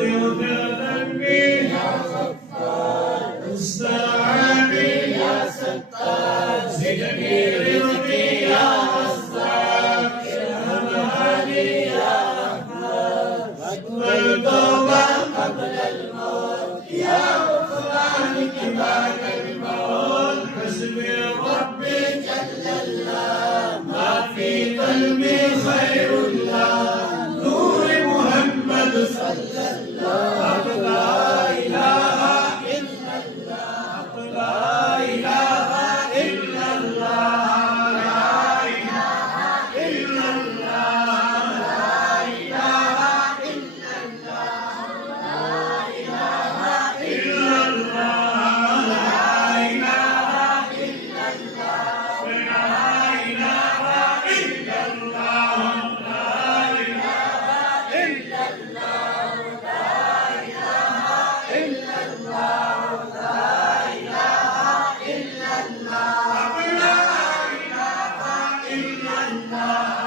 اغفر ذنبي يا غفار استرعاني يا ستار زدني رزقي يا رزاق ارحم حالي يا رحمن اقبل توبة قبل الموت يا غفرانك بعد الموت حسبي ربي جل الله ما في قلبي خير الله نور محمد صلى الله لا إله إلا الله لا إله إلا الله لا إله إلا الله لا إله إلا الله لا إله إلا الله لا إله إلا الله لا إله إلا الله لا إله إلا الله لا إله إلا الله لا إله إلا الله لا إله إلا الله